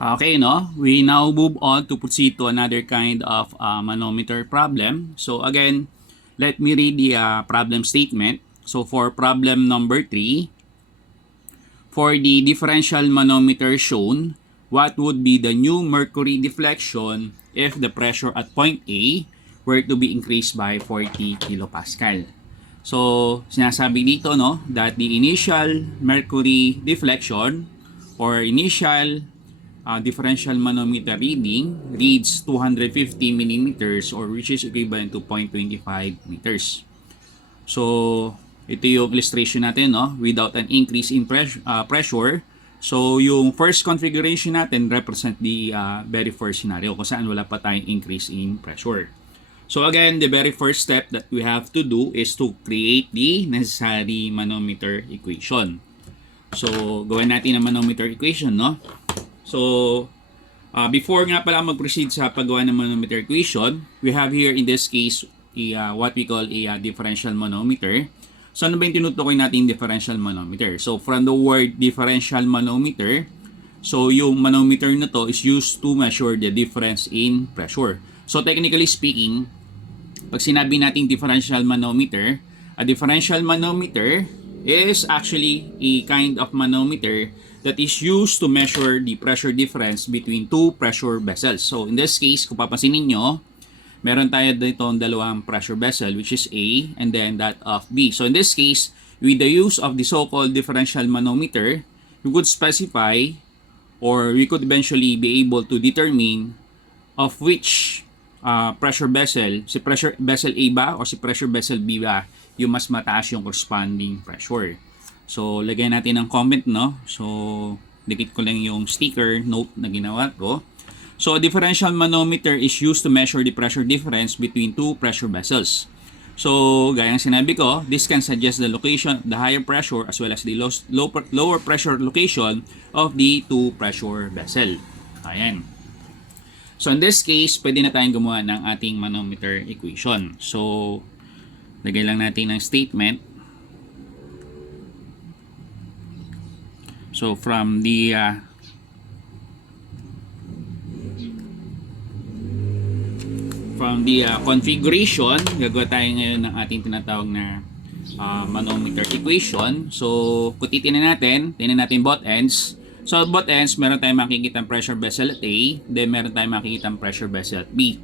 Okay, no? We now move on to proceed to another kind of manometer problem. So again, let me read the problem statement. So for problem number 3, for the differential manometer shown, what would be the new mercury deflection if the pressure at point A were to be increased by 40 kilopascal? So, sinasabi dito no that the initial mercury deflection or initial differential manometer reading reads 250 millimeters or which is equivalent to 0.25 meters. So, ito yung illustration natin, no? Without an increase in pressure. So, yung first configuration natin represent the very first scenario kung saan wala pa tayong increase in pressure. So, again, the very first step that we have to do is to create the necessary manometer equation. So, gawin natin ang manometer equation, no? So, before nga pala mag-proceed sa paggawa ng manometer equation, we have here in this case what we call a differential manometer. So, ano ba yung tinutukoy natin differential manometer? So, from the word differential manometer, so yung manometer na to is used to measure the difference in pressure. So, technically speaking, pag sinabi nating differential manometer, a differential manometer is actually a kind of manometer that is used to measure the pressure difference between two pressure vessels. So in this case, kung papansinin nyo, meron tayo dito ang dalawang pressure vessel which is A and then that of B. So in this case, with the use of the so-called differential manometer, we could specify or we could eventually be able to determine of which pressure vessel, si pressure vessel A ba o si pressure vessel B ba yung mas mataas yung corresponding pressure. So, lagyan natin ng comment, no? So, dikit ko lang yung sticker note na ginawa ko. So, a differential manometer is used to measure the pressure difference between two pressure vessels. So, gaya ng sinabi ko, this can suggest the location of the higher pressure as well as the lower pressure location of the two pressure vessel. Ayan. So, in this case, pwede na tayong gumawa ng ating manometer equation. So, lagay lang natin ng statement. So, from the configuration, gagawa tayo ngayon ng ating tinatawag na manometer equation. So, kung titignan natin both ends. So, both ends, meron tayong makikita pressure vessel at A, then meron tayong makikita pressure vessel at B.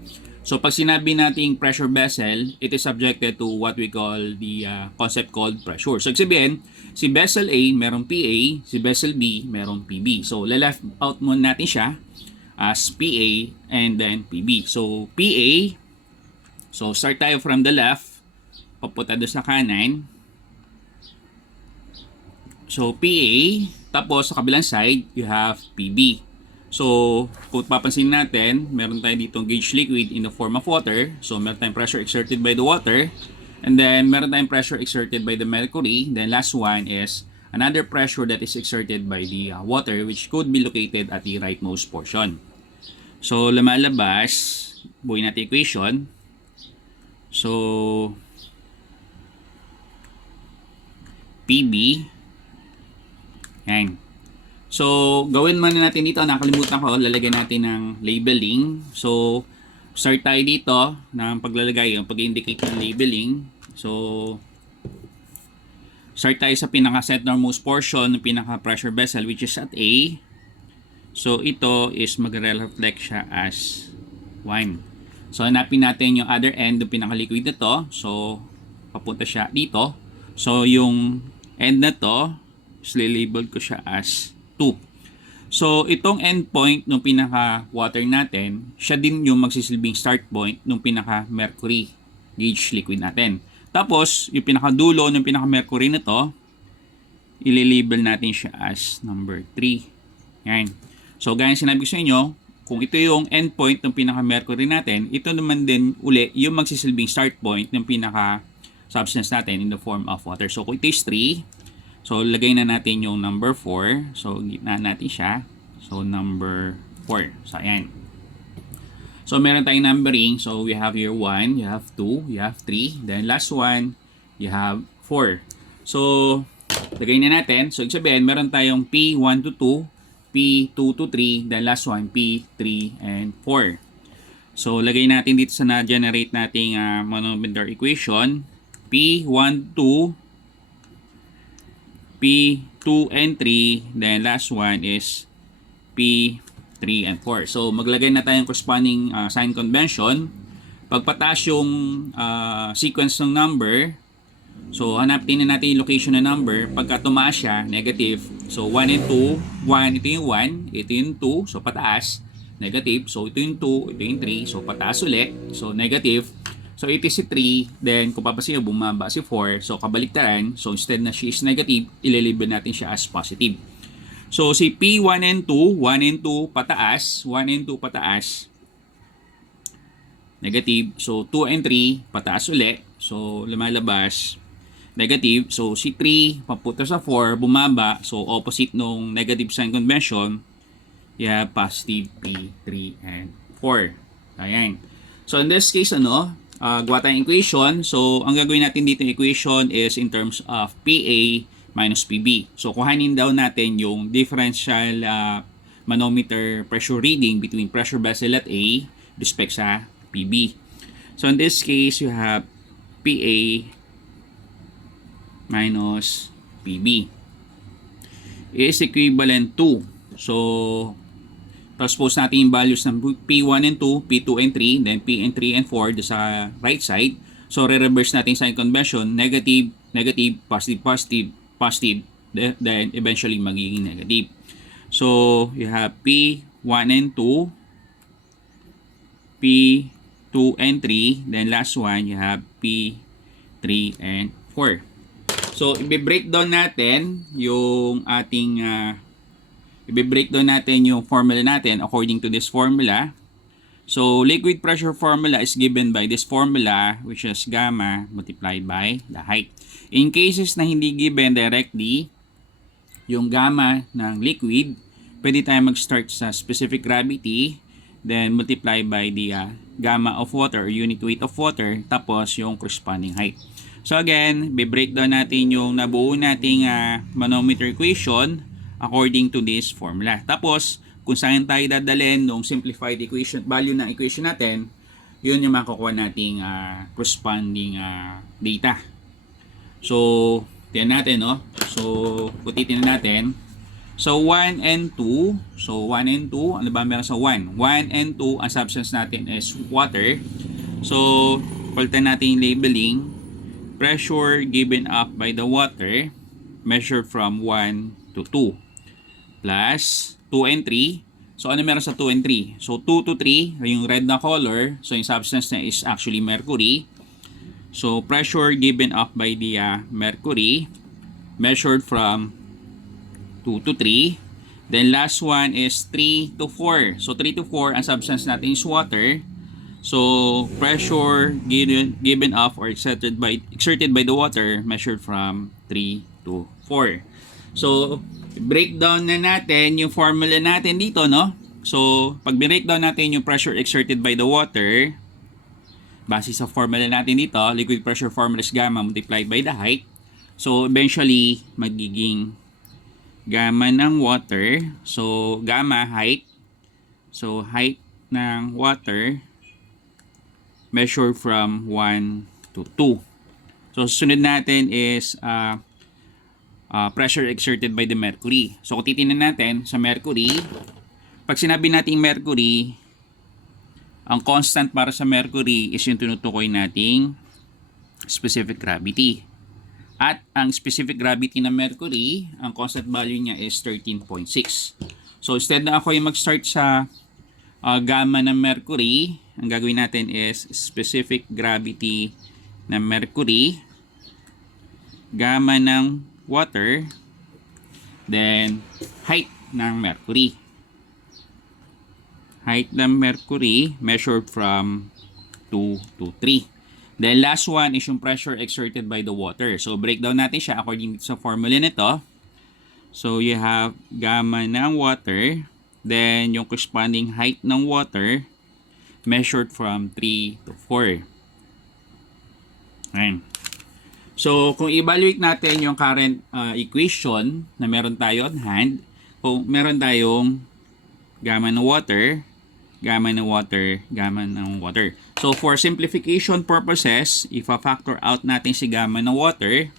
So, pag sinabi nating pressure vessel, it is subjected to what we call the concept called pressure. So, sabihin, si vessel A, merong PA, si vessel B, merong PB. So, left out muna natin siya as PA and then PB. So, PA, so start tayo from the left, papunta doon sa kanan. So, PA, tapos sa kabilang side, you have PB. So, kung papansin natin, meron tayo ditong gauge liquid in the form of water. So, meron tayong pressure exerted by the water. And then, meron tayong pressure exerted by the mercury. Then, last one is another pressure that is exerted by the water which could be located at the rightmost portion. So, lumalabas, buuin natin equation. So, PB. Yan. So, gawin muna natin dito. Nakalimutan ko, lalagyan natin ng labeling. So, start tayo dito ng paglalagay, yung pag-indicate ng labeling. So, start tayo sa pinaka-centermost portion ng pinaka-pressure vessel which is at A. So, ito is magre-reflect siya as 1. So, hanapin natin yung other end ng pinaka-liquid na to. So, papunta siya dito. So, yung end na to, label ko siya as 2. So, itong end point ng pinaka-water natin, siya din yung magsisilbing start point ng pinaka-mercury gauge liquid natin. Tapos, yung pinaka-dulo ng pinaka-mercury na to, ililabel natin siya as number 3. Yan. So, gaya sinabi ko sa inyo, kung ito yung end point ng pinaka-mercury natin, ito naman din uli yung magsisilbing start point ng pinaka-substance natin in the form of water. So, kung ito is 3, so, lagay na natin yung number 4. So, gitna natin siya. So, number 4. So, ayan. So, meron tayong numbering. So, we have here 1, you have 2, you have 3. Then, last one, you have 4. So, lagay na natin. So, ibig sabihin, meron tayong P1 to 2, P2 to 3, then last one, P3 and 4. So, lagay natin dito sa na-generate nating manometer equation, P1, 2, P2 and 3, then last one is P3 and 4. So, maglagay na tayong corresponding sign convention. Pagpataas yung sequence ng number, so hanapin na natin yung location ng number. Pagka tumaas siya, negative. So, 1 and 2, 1, ito yung 1, ito yung 2, so pataas, negative. So, ito yung 2, ito yung 3, so pataas ulit, so negative. So, ito si 3, then kung papasin nyo, bumaba si 4, so kabaliktaran. So, instead na she is negative, ililabel natin siya as positive. So, si P1 and 2, 1 and 2 pataas, 1 and 2 pataas, negative. So, 2 and 3 pataas ulit, so lumalabas, negative. So, si 3 papunta sa 4, bumaba, so opposite nung negative sign convention, you have positive P3 and 4. Ayan. So, in this case, gawa tayong equation. So, ang gagawin natin dito equation is in terms of PA minus PB. So, kuhanin daw natin yung differential manometer pressure reading between pressure vessel at A respect sa PB. So, in this case, you have PA minus PB is equivalent to, so, transpose natin yung values ng P1 and 2, P2 and 3, then P and 3 and 4 sa right side. So, re-reverse natin sign convention, negative, negative, positive, positive, positive, then eventually magiging negative. So, you have P1 and 2, P2 and 3, then last one, you have P3 and 4. So, i-breakdown natin yung ating i-breakdown natin yung formula natin according to this formula. So, liquid pressure formula is given by this formula, which is gamma multiplied by the height. In cases na hindi given directly yung gamma ng liquid, pwede tayo mag-start sa specific gravity, then multiply by the gamma of water or unit weight of water, tapos yung corresponding height. So again, be-breakdown natin yung nabuo nating manometer equation according to this formula. Tapos, kung saan tayo dadalhin ng simplified equation, value ng equation natin, yun yung makukuha nating corresponding data. So, tingnan natin, no? So, putitin natin. So, 1 and 2. So, 1 and 2. Ano ba meron sa 1? 1 and 2, ang substance natin is water. So, palitan natin yung labeling. Pressure given up by the water measured from 1 to 2. Plus, 2 and 3. So, ano meron sa 2 and 3? So, 2 to 3, yung red na color. So, yung substance na is actually mercury. So, pressure given up by the mercury measured from 2 to 3. Then, last one is 3 to 4. So, 3 to 4, ang substance natin is water. So, pressure given up or exerted by the water measured from 3 to 4. So, breakdown na natin yung formula natin dito, no? So, pag breakdown natin yung pressure exerted by the water, base sa formula natin dito, liquid pressure formula is gamma multiplied by the height. So, eventually, magiging gamma ng water. So, gamma, height. So, height ng water measured from 1 to 2. So, susunod natin is pressure exerted by the mercury. So, kung titingnan natin sa mercury, pag sinabi nating mercury, ang constant para sa mercury is yung tinutukoy nating specific gravity. At ang specific gravity ng mercury, ang constant value niya is 13.6. So, instead na ako yung mag-start sa gamma ng mercury, ang gagawin natin is specific gravity ng mercury, gamma ng water, then height ng mercury. Height ng mercury measured from 2 to 3. Then last one is yung pressure exerted by the water. So breakdown natin siya according sa formula nito. So you have gamma ng water, then yung corresponding height ng water measured from 3 to 4. Ayan. So kung evaluate natin yung current equation na meron tayo on hand, meron tayong gamma ng water, gamma ng water, gamma ng water. So, for simplification purposes, ifa-factor out natin si gamma ng water.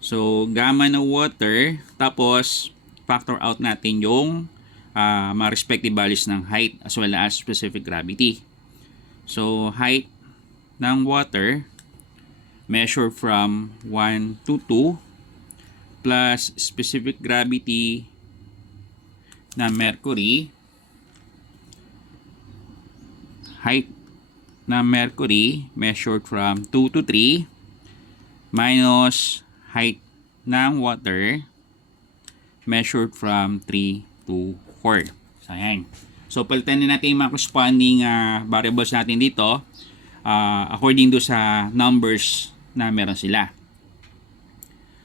So, gamma ng water, tapos factor out natin yung mga respective values ng height as well as specific gravity. So, height ng water, measure from 1 to 2, plus specific gravity na mercury, height na mercury measured from 2 to 3, minus height ng water measured from 3 to 4. So, ayan. So, palitan na natin yung mga corresponding variables natin dito according do sa numbers na meron sila.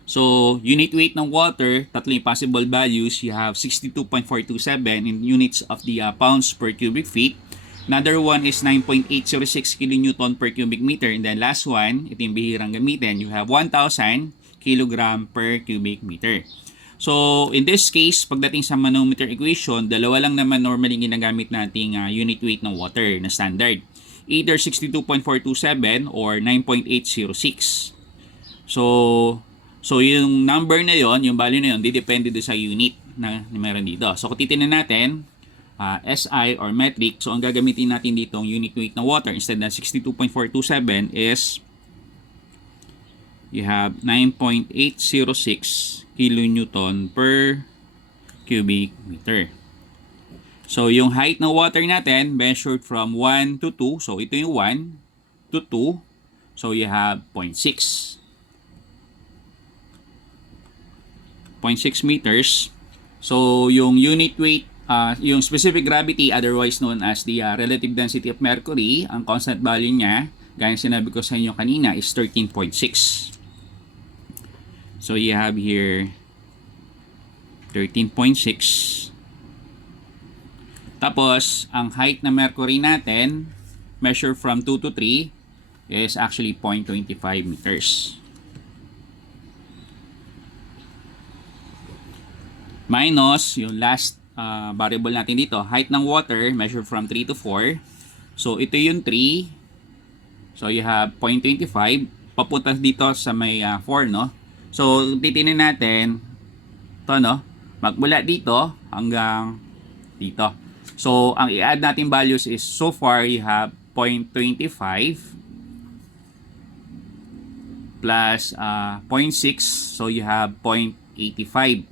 So, unit weight ng water, tatlo yung possible values. You have 62.427 in units of the pounds per cubic feet. Another one is 9.806 kilonewton per cubic meter. And then last one, ito yung bihirang gamitin, you have 1,000 kilogram per cubic meter. So, in this case, pagdating sa manometer equation, dalawa lang naman normally ginagamit nating unit weight ng water na standard. Either 62.427 or 9.806. So, yung number na yon, yung value na yon, didepende doon sa unit na meron dito. So, kung titignan natin, SI or metric, so ang gagamitin natin dito, ang unit weight ng water, instead na 62.427 is, you have 9.806 kilonewton per cubic meter. So, yung height ng water natin, measured from 1 to 2, so ito yung 1 to 2, so you have 0.6. 0.6 meters. So, yung unit weight, yung specific gravity, otherwise known as the relative density of mercury, ang constant value niya, gaya sinabi ko sa inyo kanina, is 13.6. So, you have here 13.6. Tapos, ang height na mercury natin, measure from 2 to 3, is actually 0.25 meters. Minus yung last variable natin dito, height ng water, measured from 3 to 4. So, ito yung 3. So, you have 0.25. Papunta dito sa may 4, no? So, titingnan natin, ito, no? Magmula dito hanggang dito. So, ang i-add natin values is, so far, you have 0.25 plus 0.6. So, you have 0.85.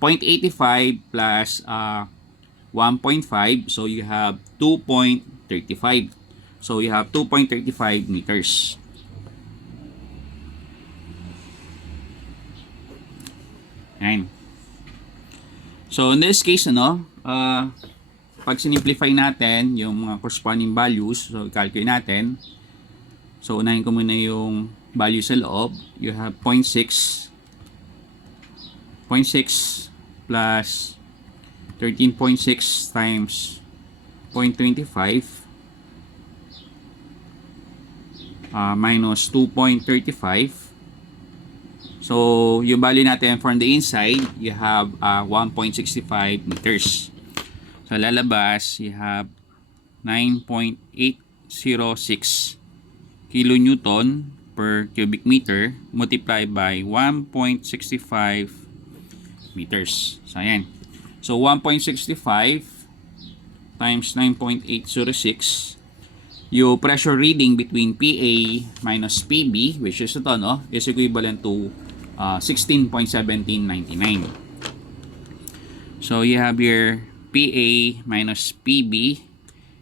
0.85 plus 1.5, so you have 2.35. So you have 2.35 meters. Ayan. So in this case, pag sinimplify natin yung mga corresponding values, so i-calculate natin. So unahin ko muna yung value sa loob. You have 0.6 plus 13.6 times 0.25 minus 2.35. So, yung value natin from the inside, you have 1.65 meters. So, lalabas, you have 9.806 kilonewton per cubic meter multiplied by 1.65 meters. So, ayan. So, 1.65 times 9.806. Yung pressure reading between PA minus PB, which is ito, no, is equivalent to 16.1799. So, you have here PA minus PB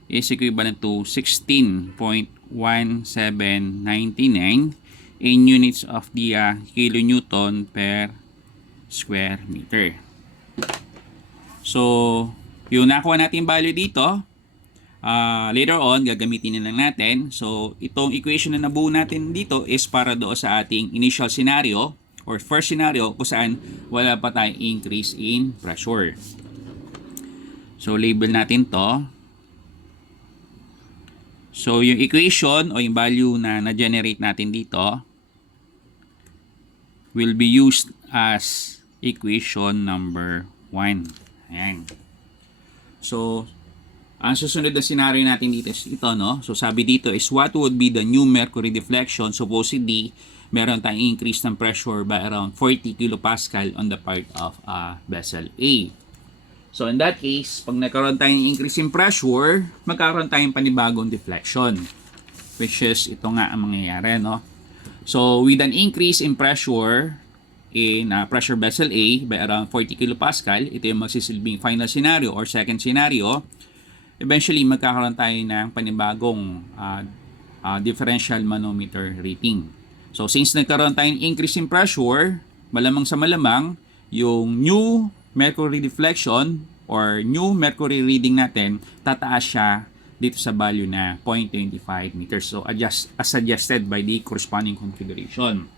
is equivalent to 16.1799 in units of the kilonewton per square meter. So, yung nakuha natin value dito, later on, gagamitin na lang natin. So, itong equation na nabuo natin dito is para doon sa ating initial scenario or first scenario kung saan wala pa tayong increase in pressure. So, label natin to. So, yung equation o yung value na na-generate natin dito will be used as equation number 1. Ayan. So, ang susunod na scenario natin dito is ito, no? So, sabi dito is what would be the new mercury deflection? Supposedly, meron tayong increase ng pressure by around 40 kilopascal on the part of vessel A. So, in that case, pag nagkaroon tayong increase in pressure, magkakaroon tayong panibagong deflection, which is ito nga ang mangyayari, no? So, with an increase in pressure in pressure vessel A by around 40 kilopascal, ito yung magsisilbing final scenario or second scenario. Eventually, magkakaroon tayo ng panibagong differential manometer rating. So, since nagkaroon tayong increase in pressure, malamang sa malamang, yung new mercury deflection or new mercury reading natin, tataas siya dito sa value na 0.25 meters. So, as suggested by the corresponding configuration.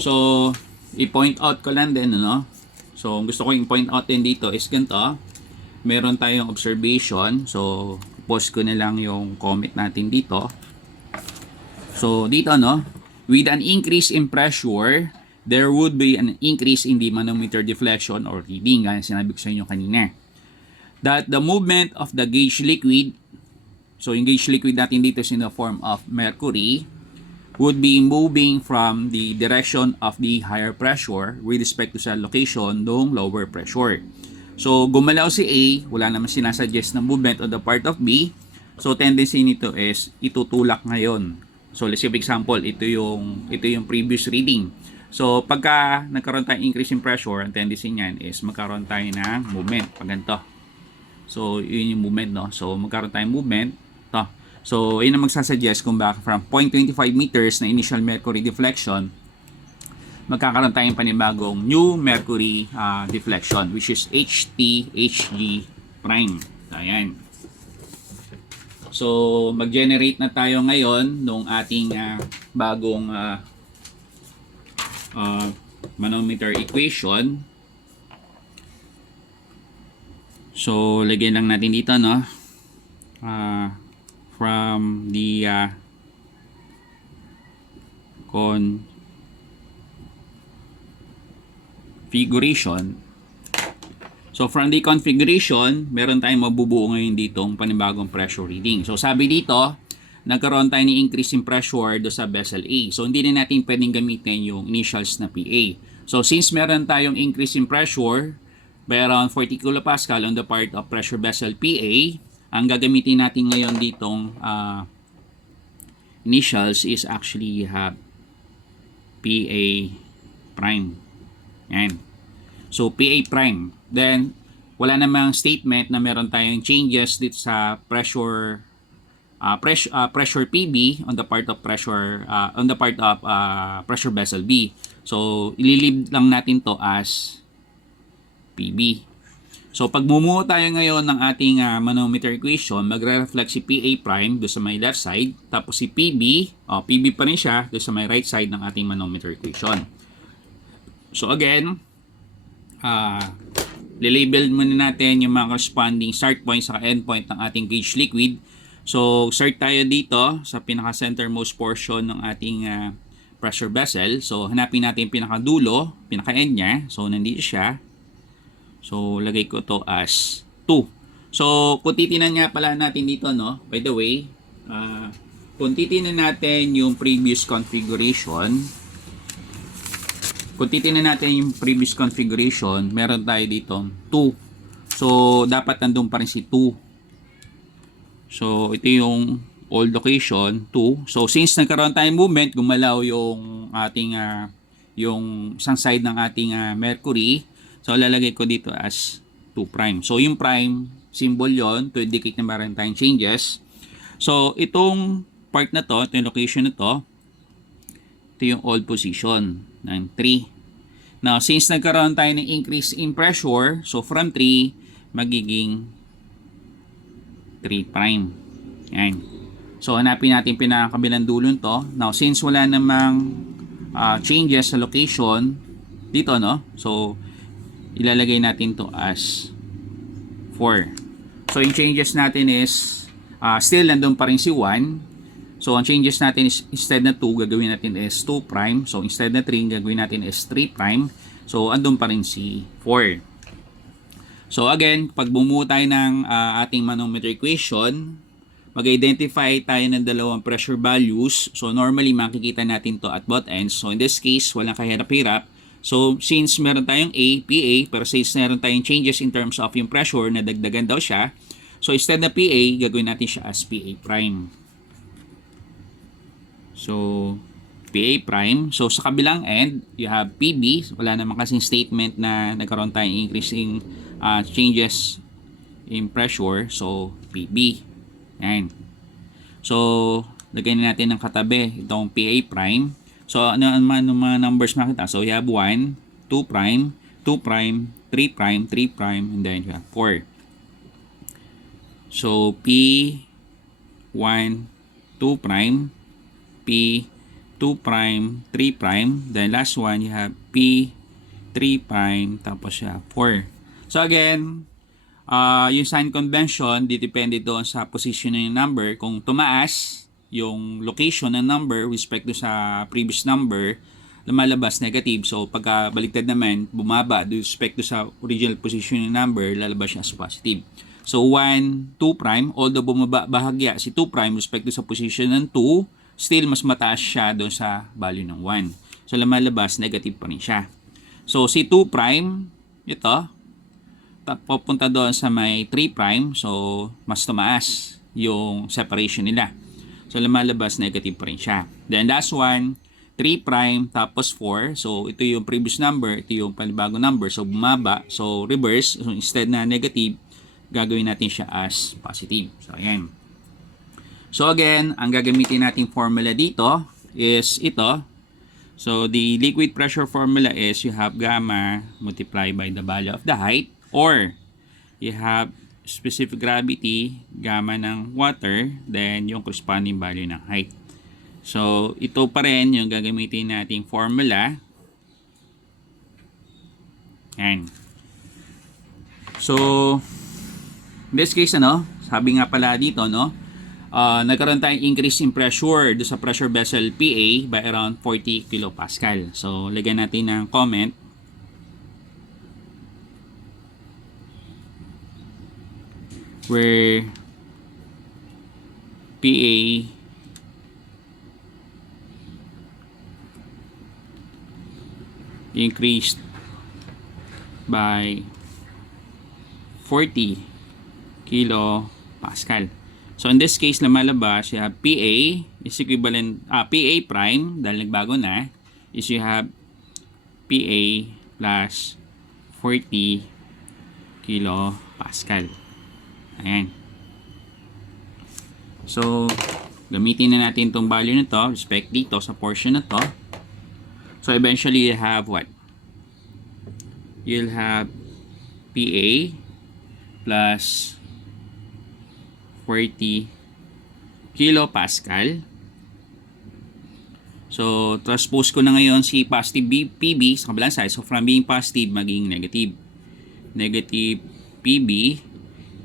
So, i-point out ko lang din, ano? So, gusto ko yung point out din dito is ganito. Meron tayong observation. So, post ko na lang yung comment natin dito. So, dito, no? With an increase in pressure, there would be an increase in the manometer deflection or reading, gaya sinabi ko sa inyo kanina. That the movement of the gauge liquid, so yung gauge liquid natin dito is in the form of mercury, would be moving from the direction of the higher pressure with respect to sa location ng lower pressure. So, gumalaw si A, wala naman sinasuggest na movement on the part of B. So, tendency nito is itutulak ngayon. So, let's say for example, ito yung previous reading. So, pagka nagkaroon tayong increase in pressure, ang tendency niyan is magkaroon tayo ng movement. Pag ganito. So, yun yung movement, no? So, magkaroon tayong movement. To. So, yun ang magsasuggest kung bakit from 0.25 meters na initial mercury deflection, magkakaroon tayong panibagong new mercury deflection, which is HT-HG prime. Ayan. So, mag-generate na tayo ngayon nung ating bagong manometer equation. So, lagyan lang natin dito, no? From the configuration. So, from the configuration, meron tayong mabubuo ngayon ditong panibagong pressure reading. So, sabi dito, nagkaroon tayo ng increase in pressure do sa vessel A. So, hindi na natin pwedeng gamitin yung initials na PA. So, since meron tayong increase in pressure by around 40 kilopascal on the part of pressure vessel PA, ang gagamitin natin ngayon ditong initials is actually have PA prime. Yan. So, PA prime. Then, wala namang statement na meron tayong changes dito sa pressure PB on the part of pressure vessel B. So, ililib lang natin to as PB. So, pag mumuo tayo ngayon ng ating manometer equation, magre-reflect si PA prime doon sa may left side, tapos si PB, PB pa rin siya doon sa may right side ng ating manometer equation. So, again, lilabel muna natin yung mga corresponding start point sa end point ng ating gauge liquid. So, start tayo dito sa pinaka-centermost portion ng ating pressure vessel. So, hanapin natin yung pinaka-dulo, pinaka-end niya. So, nandito siya. So, lagay ko to as 2. So, kung titinan nga pala natin dito, no? By the way, kung titinan natin yung previous configuration, meron tayo dito 2. So, dapat nandun pa rin si 2. So, ito yung old location, 2. So, since nagkaroon tayong movement, gumalaw yung ating, yung isang side ng ating mercury. So, lalagay ko dito as 2 prime. So, yung prime symbol yon to indicate na meron tayong changes. So, itong part na to, ito yung location na to, ito yung old position ng 3. Now, since nagkaroon tayo ng increase in pressure, so from 3, magiging 3 prime. Yan. So, hanapin natin pinakabilang dulo to. Now, since wala namang changes sa location dito, no? So, ilalagay natin to as 4. So, yung changes natin is still nandun pa rin si 1. So, ang changes natin is instead na 2, gagawin natin is 2 prime. So, instead na 3, gagawin natin is 3 prime. So, andun pa rin si 4. So, again, pag bumuo tayo ng ating manometer equation, mag-identify tayo ng dalawang pressure values. So, normally, makikita natin to at both ends. So, in this case, walang kahirap-hirap. So, since meron tayong A, PA, pero since meron tayong changes in terms of yung pressure, na dagdagan daw siya. So, instead na PA, gagawin natin siya as PA prime. So, PA prime. So, sa kabilang end, you have PB. Wala naman kasing statement na nagkaroon tayong increasing changes in pressure. So, PB. Yan. So, lagyan natin ng katabi itong PA prime. So, ano mga numbers makita? So, you have 1, 2 prime, 2 prime, 3 prime, 3 prime, and then you have 4. So, P1, 2 prime, P2 prime, 3 prime, then last one you have P3 prime, tapos you have 4. So again, yung sign convention, depende doon sa position ng number. Kung tumaas yung location ng number with respect to sa previous number, lumalabas negative. So pagka baliktad naman, bumaba with respect to sa original position ng number, lalabas siya as positive. So 1, 2 prime, although bumaba bahagya si 2 prime with respect to sa position ng 2, still mas mataas siya doon sa value ng 1. So lumalabas negative pa rin siya. So si 2 prime, ito, papunta doon sa may 3 prime, so mas tumaas yung separation nila. So lumalabas negative pa rin siya. Then last one, 3 prime tapos 4. So ito yung previous number, ito yung panibagong number. So bumaba, so reverse. So instead na negative, gagawin natin siya as positive. So ayan. So again, ang gagamitin nating formula dito is ito. So the liquid pressure formula is you have gamma multiplied by the value of the height, or you have specific gravity, gamma ng water, then yung corresponding value ng height. So ito pa rin yung gagamitin nating formula. Yan. So in this case, sabi nga pala dito, nagkaroon tayong increase in pressure do sa pressure vessel PA by around 40 kilopascal. So, lagyan natin ng comment. Where PA increased by 40 kilopascal. So in this case, lumalabas, you have PA is equivalent, PA prime, dahil nagbago na, is you have PA plus 40 kilopascal. Ayan. So, gamitin na natin itong value na to, respect dito sa portion na to. So eventually, you have what? You'll have PA plus 40 kilopascal. So, transpose ko na ngayon si positive PB sa kabilang side. So, from being positive, maging negative. Negative PB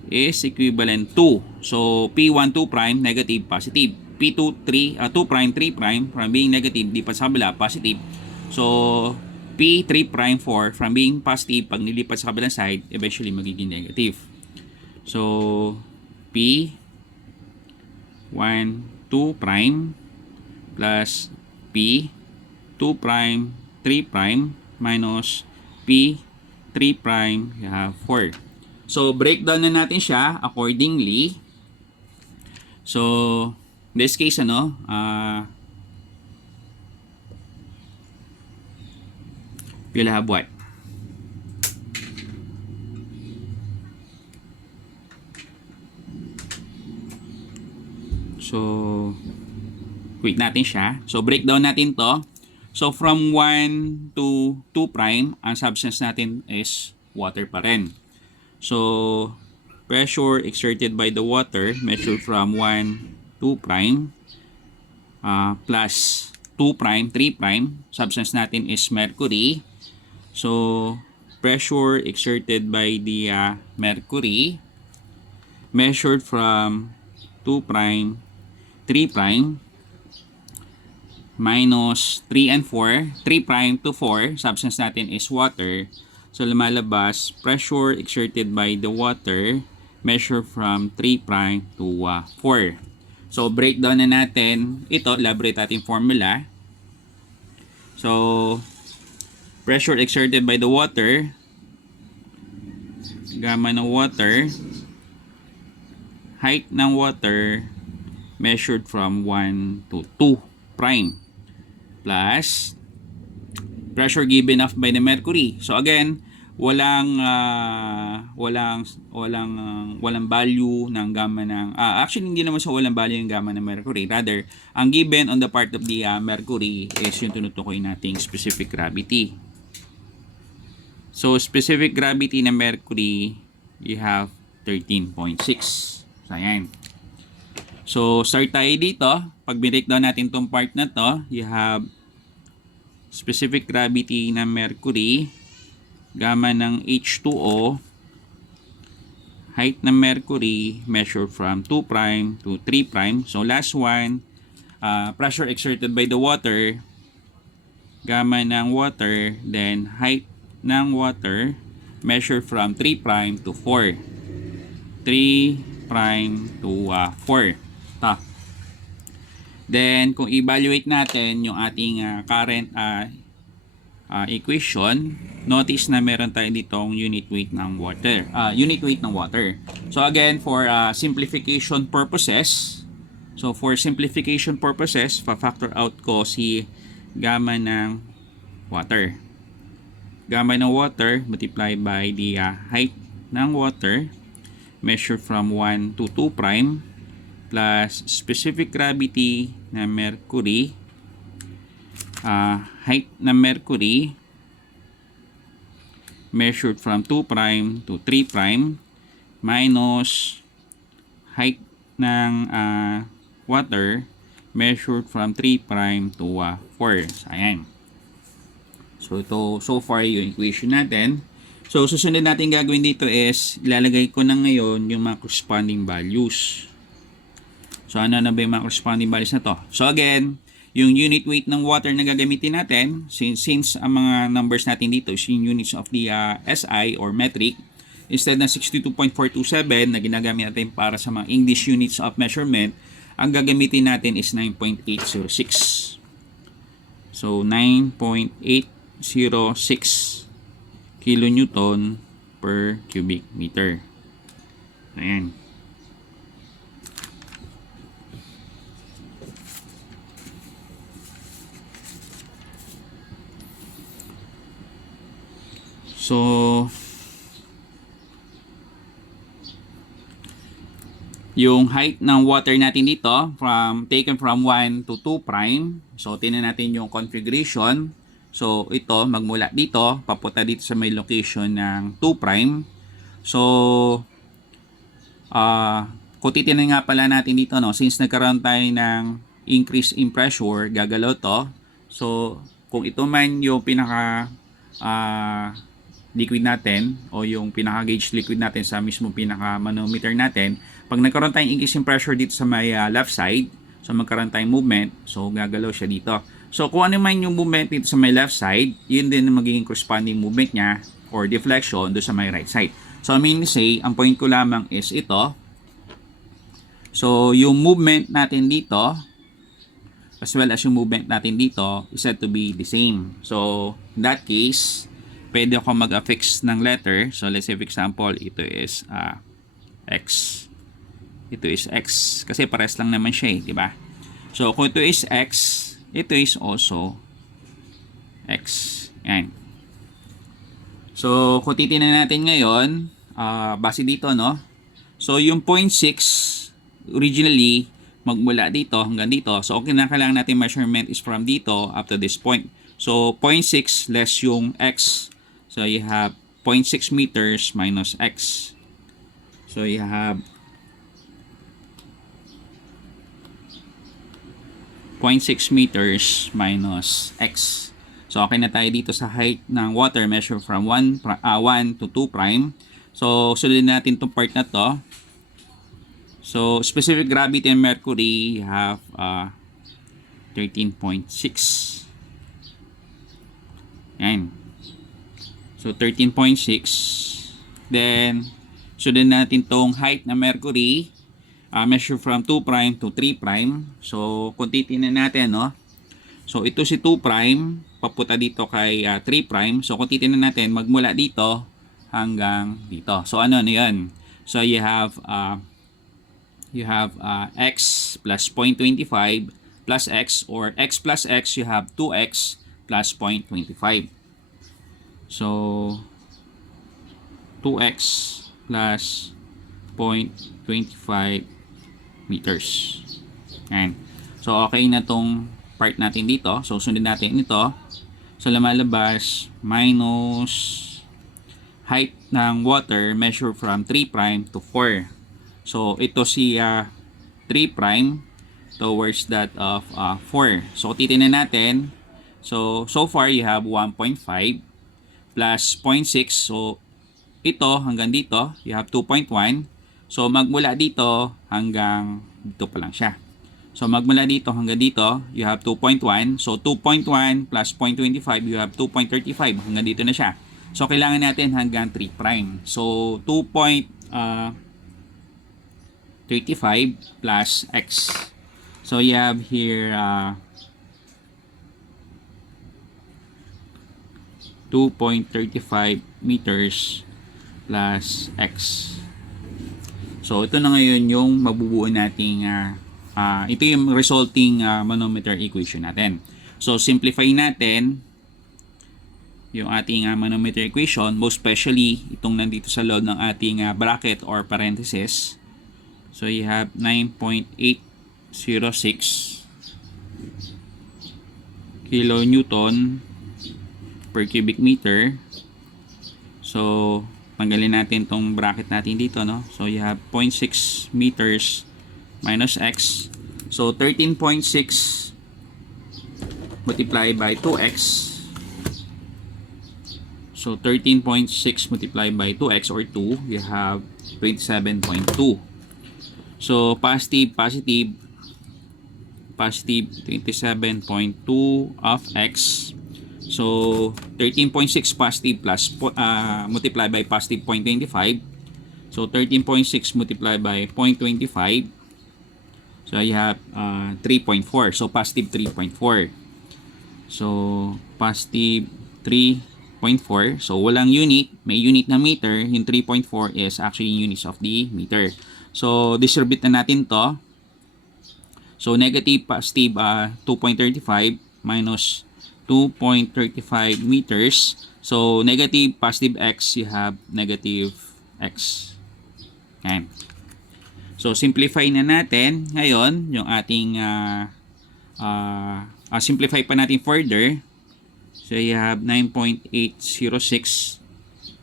is equivalent to, so, P1, 2 prime, negative, positive. P2, 2 prime, 3 prime, from being negative, di pa sa kabila, positive. So, P3 prime 4, from being positive, pag nilipat sa kabilang side, eventually magiging negative. So, P 1, 2 prime plus P 2 prime 3 prime minus P 3 prime, you have 4. So breakdown na natin siya accordingly. So in this case you'll have what? So, quick natin siya. So, breakdown natin to. So, from 1 to 2 prime, ang substance natin is water pa rin. So, pressure exerted by the water measured from 1, 2 prime plus 2 prime, 3 prime. Substance natin is mercury. So, pressure exerted by the mercury measured from 2 prime, 3 prime minus 3 and 4. 3 prime to 4. Substance natin is water. So, lumalabas, pressure exerted by the water measure from 3 prime to 4. So, breakdown na natin ito. Elaborate natin formula. So, pressure exerted by the water, gamma ng water, height ng water, measured from 1 to 2 prime, plus pressure given off by the mercury. So again, walang value ng gamma ng actually hindi naman sa walang value ng gamma ng mercury. Rather, ang given on the part of the mercury is yung tinutukoy nating specific gravity. So specific gravity ng mercury, you have 13.6. So ayan. So start tayo dito. Pag breakdown natin tong part na to, you have specific gravity ng mercury, gamma ng H2O, height ng mercury measured from 2 prime to 3 prime. So last one, pressure exerted by the water, gamma ng water, then height ng water measured from 3 prime to 4. 3 prime to 4. Then, kung evaluate natin yung ating current equation, notice na meron tayo ditong unit weight ng water. So again, for simplification purposes, fa-factor out ko si gamma ng water. Gamma ng water multiplied by the height ng water measured from 1 to 2 prime plus specific gravity na mercury, height na mercury measured from 2 prime to 3 prime minus height ng water measured from 3 prime to 4. So, ayan. So, ito, so far yung equation natin. So, susunod natin gagawin dito is ilalagay ko na ngayon yung mga corresponding values. So, ano na ba yung mga corresponding values na to? So, again, yung unit weight ng water na gagamitin natin, since ang mga numbers natin dito is yung units of the SI or metric, instead ng 62.427 na ginagamit natin para sa mga English units of measurement, ang gagamitin natin is 9.806. So, 9.806 kilonewton per cubic meter. Ayan. So, yung height ng water natin dito, taken from 1 to 2 prime. So, tingnan natin yung configuration. So, ito, magmula dito, papunta dito sa may location ng 2 prime. So, kung titingnan nga pala natin dito, no, since nagkaroon tayo ng increase in pressure, gagalaw to. So, kung ito man yung pinaka liquid natin o yung pinaka-gauge liquid natin sa mismo pinaka-manometer natin, pag nagkaroon tayong increase in pressure dito sa may left side, so magkaroon tayong movement, so gagalaw siya dito. So kung ano man yung movement dito sa may left side, yun din ang magiging corresponding movement niya or deflection doon sa may right side. So I mean say, ang point ko lamang is ito. So yung movement natin dito as well as yung movement natin dito is said to be the same. So in that case, pwede ako mag-affix ng letter. So let's say for example, ito is X. Ito is X. Kasi pares lang naman siya eh, di ba? So kung ito is X, ito is also X. Yan. So kung titingnan natin ngayon, base dito, no? So yung 0.6, originally, magmula dito hanggang dito. So okay na, kailangan natin measurement is from dito up to this point. So 0.6 less yung X. So you have 0.6 meters minus X. So you have 0.6 meters minus X. So okay na tayo dito sa height ng water measure from 1 to 2 prime. So sundin natin itong part na to. So specific gravity and mercury, you have 13.6. Yan. So, 13.6. Then, sundan natin tong height na mercury. Measure from 2' to 3'. So, kung titignan natin, no? So, ito si 2', papunta dito kay 3'. So, kung titignan natin, magmula dito hanggang dito. So, ano yan? So, you have x plus 0.25 plus x, or x plus x, you have 2x plus 0.25. So, 2x plus 0.25 meters. Ayan. So, okay na tong part natin dito. So, sundin natin ito. So, lumalabas minus height ng water measure from 3' to 4. So, ito si 3' towards that of 4. So, titignan natin. So far you have 1.5 plus 0.6. So, ito hanggang dito, you have 2.1. So, magmula dito hanggang dito pa lang siya. So, magmula dito hanggang dito, you have 2.1. So, 2.1 plus 0.25, you have 2.35. Hanggang dito na siya. So, kailangan natin hanggang 3'. So, 2.35 plus x. So, you have here 2.35 meters plus x. So, ito na ngayon yung mabubuo nating ito yung resulting manometer equation natin. So, simplify natin yung ating manometer equation, most especially itong nandito sa loob ng ating bracket or parenthesis. So, you have 9.806 kilonewton per cubic meter. So, tanggalin natin tong bracket natin dito, no? So, you have 0.6 meters minus x. So, 13.6 multiplied by 2x. So, 13.6 multiplied by 2x or 2, you have 27.2. So, positive 27.2 of x. So, 13.6 positive plus multiplied by positive 0.25. So, 13.6 multiplied by 0.25. So, you have 3.4. So, positive 3.4. So, positive 3.4. So, walang unit. May unit na meter. Yung 3.4 is actually units of the meter. So, distribute na natin to. So, negative positive 2.35 minus 2.35 meters. So, negative positive x, you have negative x. Okay. So, simplify na natin ngayon yung ating simplify pa natin further. So, you have 9.806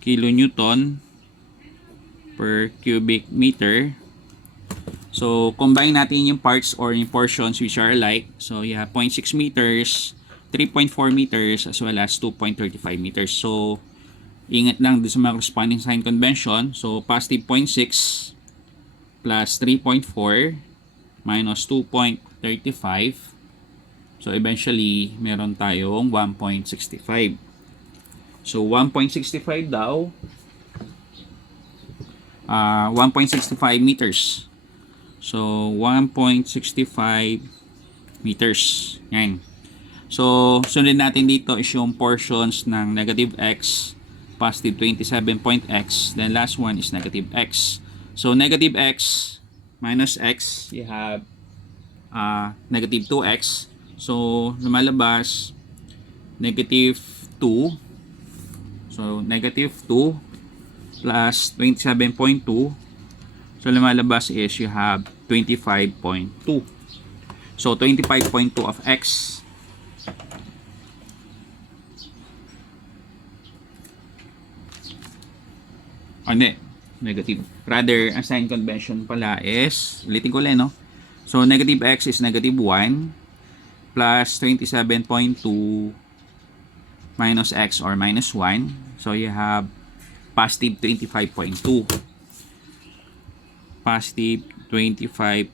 kilonewton per cubic meter. So, combine natin yung parts or yung portions which are alike. So, you have 0.6 meters, 3.4 meters, as well as 2.35 meters. So, ingat lang sa mga corresponding sign convention. So, positive 0.6 plus 3.4 minus 2.35. So, eventually, meron tayong 1.65. So, 1.65 daw. 1.65 meters. So, 1.65 meters. Yan. So, sunod natin dito is yung portions ng negative x, positive 27.x, then last one is negative x. So, negative x minus x, you have negative 2x. So, lumalabas negative 2. So, negative 2 plus 27.2. So, lumalabas is you have 25.2. So, 25.2 of x. Hindi, negative. Rather, ang sign convention pala is, ulitin ko lang, no? So, negative x is negative 1 plus 27.2 minus x or minus 1. So, you have positive 25.2. Positive 25.2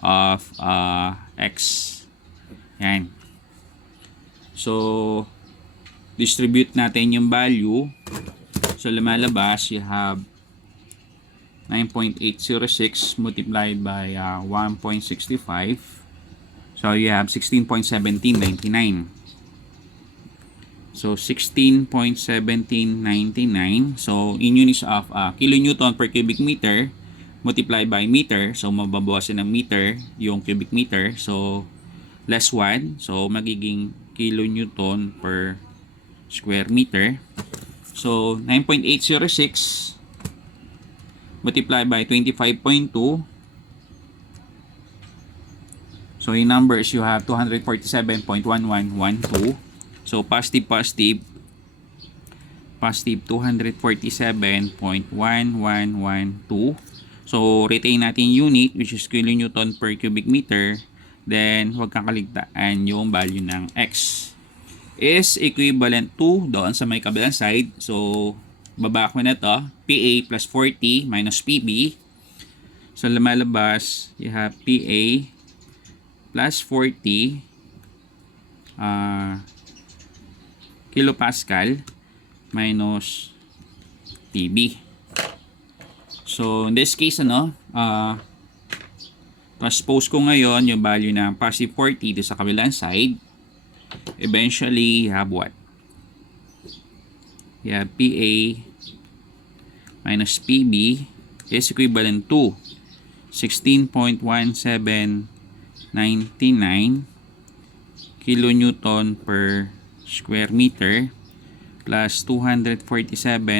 of x. Yan. So, distribute natin yung value. So, lumalabas, you have 9.806 multiplied by 1.65. So, you have 16.1799. So, 16.1799. So, in units of kilonewton per cubic meter multiplied by meter. So, mababawasan ng meter yung cubic meter. So, less 1. So, magiging kilonewton per square meter. So, 9.806 multiplied by 25.2. So, in numbers, you have 247.1112. So, positive 247.1112. So, retain natin unit which is kilonewton per cubic meter. Then, huwag kang kaligtaan yung value ng x. Is equivalent to doon sa may kabilang side. So, baba ko na to. PA plus 40 minus PB. So, lumalabas, you have PA plus 40 kilopascal minus PB. So, in this case, transpose ko ngayon yung value ng positive 40 dito sa kabilang side. Eventually, you have what? You have PA minus PB is equivalent to 16.1799 kilonewton per square meter plus 247.1112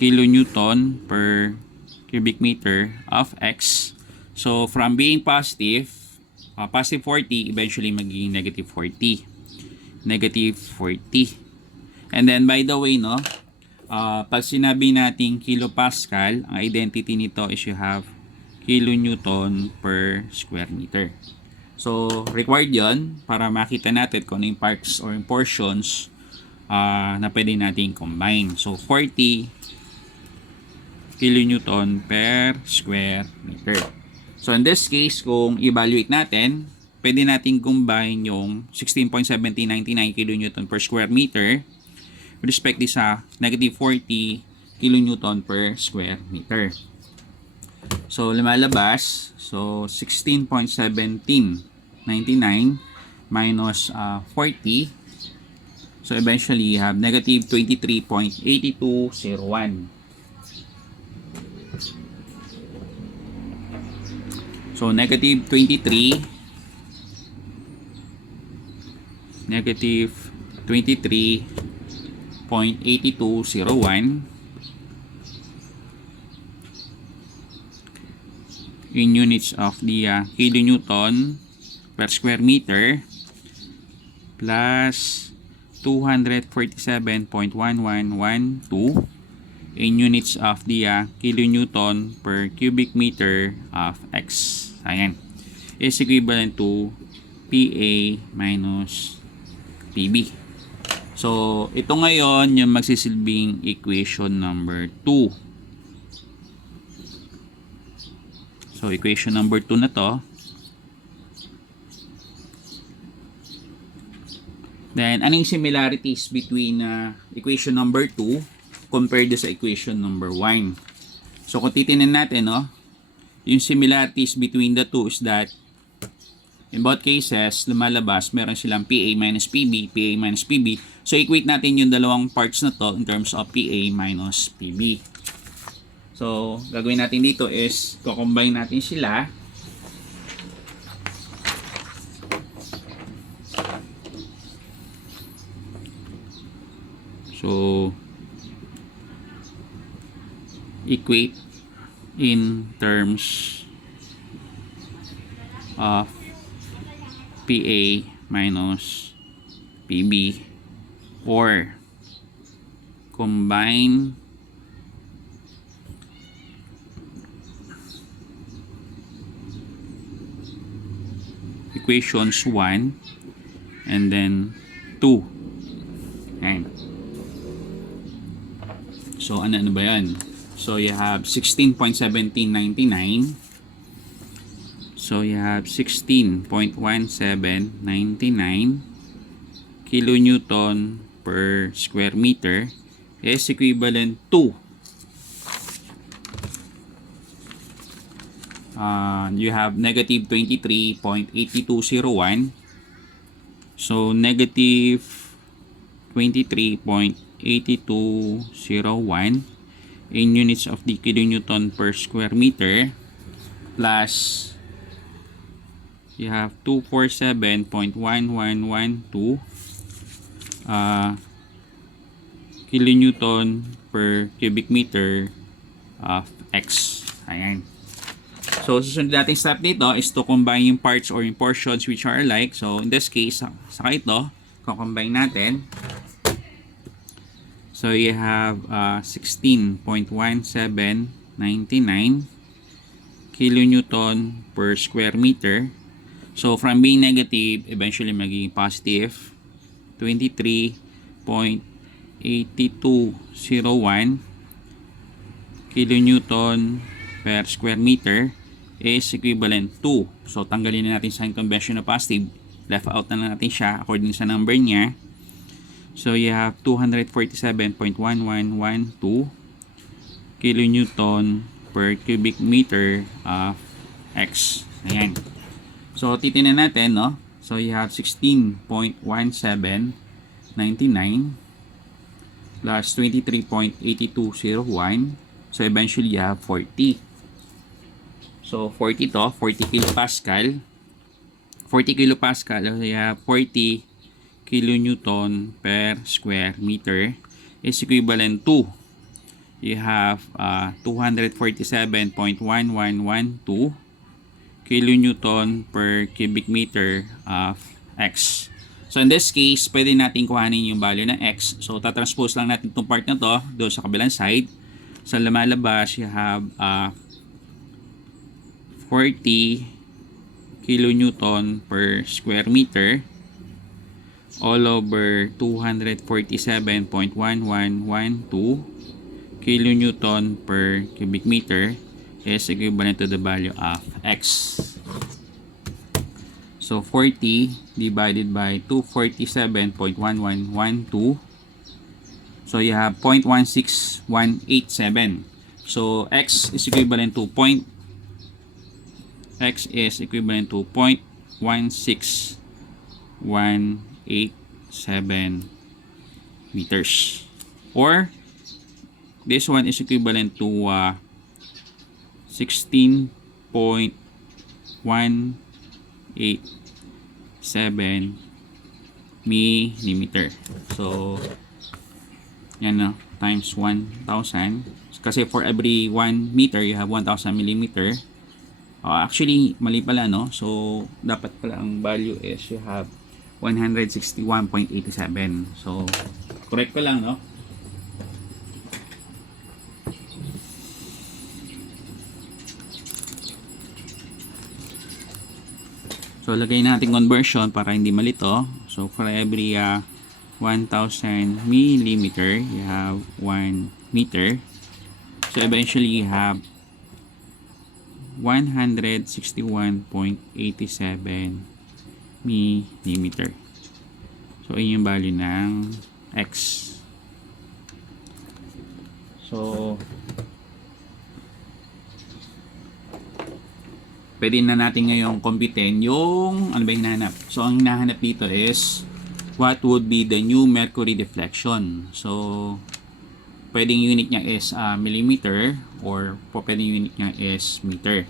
kilonewton per cubic meter of x. So, from being positive 40, eventually magiging negative 40. Negative 40. And then, by the way, pag sinabi natin kilopascal, ang identity nito is you have kilonewton per square meter. So, required yon para makita natin kung ano yung parts or yung portions na pwede natin combine. So, 40 kilonewton per square meter. So, in this case, kung evaluate natin, pwede natin combine yung 16.1799 kilonewton per square meter with respect sa negative 40 kilonewton per square meter. So, lumalabas. So, 16.1799 minus 40. So, eventually, you have negative 23.8201. So, negative 23.8201 in units of the kilonewton per square meter plus 247.1112 in units of the kilonewton per cubic meter of x. Ayan. Is equivalent to PA minus PB. So, ito ngayon yung magsisilbing equation number 2. So, equation number 2 na to. Then, anong similarities between equation number 2 compared sa equation number 1? So, kung titingnan natin, yung similarities between the two is that in both cases, lumalabas, meron silang PA minus PB, PA minus PB. So, equate natin yung dalawang parts na to in terms of PA minus PB. So, gagawin natin dito is, combine natin sila. So, equate in terms of PA minus PB or combine equations 1 and then 2. Ayan. So, ano ba yan? So you have 16.1799. So you have 16.1799 kilonewton per square meter is equivalent to you have negative 23.8201. So negative 23.8201 in units of the kilonewton per square meter, plus you have 247.1112 kilonewton per cubic meter of X. Ayan. So, susunod nating step dito is to combine yung parts or yung portions which are alike. So, in this case, saka ito, combine natin. So, you have 16.1799 kilonewton per square meter. So, from being negative, eventually magiging positive. 23.8201 kilonewton per square meter is equivalent to, so tanggalin na natin sign convention na positive, left out na natin siya according sa number niya. So you have 247.1112 kilonewton per cubic meter of X. Ayan. So titingnan natin, no? So you have 16.1799 plus 23.8201. So eventually you have 40. So 40 to, 40 kilopascal. 40 kilopascal, so you have 40 kilonewton per square meter is equivalent to, you have 247.1112 kilonewton per cubic meter of X. So in this case, pwede natin kuhanin yung value ng X. So tatranspose lang natin itong part na to doon sa kabilang side. So lumalabas, you have 40 kilonewton per square meter all over 247.1112 kilonewton per cubic meter is equivalent to the value of X. So 40 divided by 247.1112, so you have 0.16187. So X is equivalent to 0.16187 meters, or this one is equivalent to 16.187 millimeter. So yan, no, times 1,000, kasi for every 1 meter you have 1,000 millimeter. Actually mali pala, no? So dapat pala ang value is you have 161.87. So correct ko lang, no? So lagay natin conversion para hindi malito. So for every 1,000 millimeter you have 1 meter. So eventually you have 161.87 millimeter. So yun yung value ng X. So pwede na natin ngayong computein yung ano ba hinahanap. So ang hinahanap dito is what would be the new mercury deflection. So pwedeng unit niya is millimeter, or pwedeng unit niya is meter.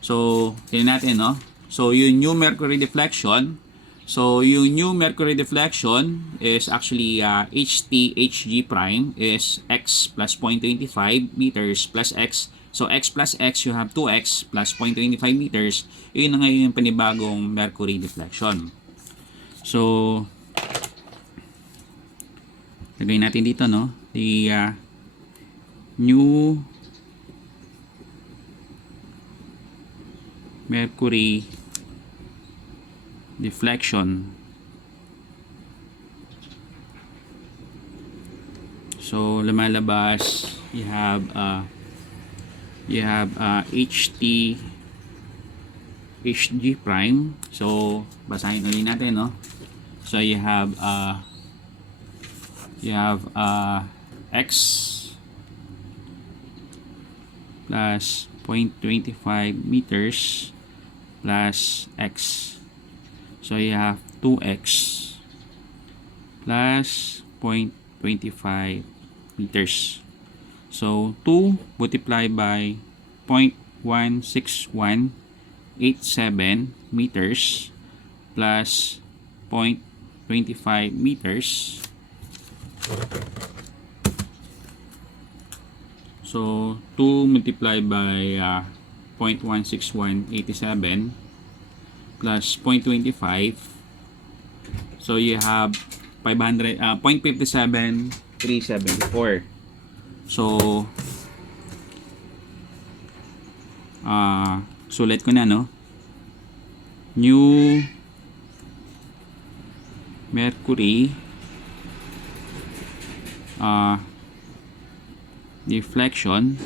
So tingnan natin, no? So yung new mercury deflection, is actually HG prime is X plus 0.25 meters plus X. So X plus X, you have 2X plus 0.25 meters. Yun na ngayon yung panibagong mercury deflection. So lagay natin dito, no? The new mercury deflection. So lumalabas, you have you have HG prime. So basahin ulit natin, no? So you have x plus 0.25 meters plus x. So you have 2x plus 0.25 meters. So 2 multiplied by 0.16187 meters plus 0.25 meters. So 2 multiplied by 0.16187 plus 0.25. So you have 0.57374. So sulit ko na, no? New mercury deflection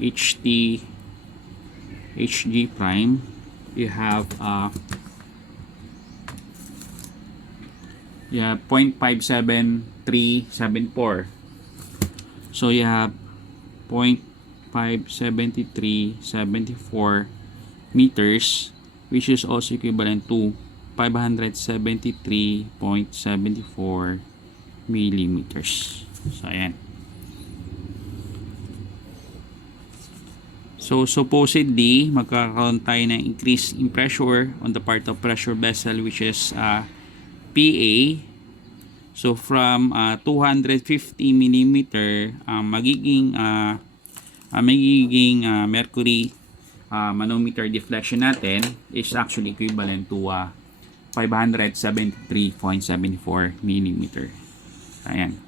HG prime, you have 0.57374. So you have 0.57374 meters, which is also equivalent to 573.74 millimeters. So ayan. So supposedly magkakaroon tayo ng increase in pressure on the part of pressure vessel, which is PA. So from 250 millimeter, magiging mercury manometer deflection natin is actually equivalent to 573.74 millimeter. Ayan.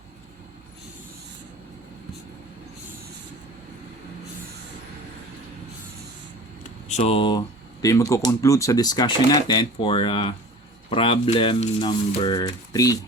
So ito yung magko-conclude sa discussion natin for problem number 3.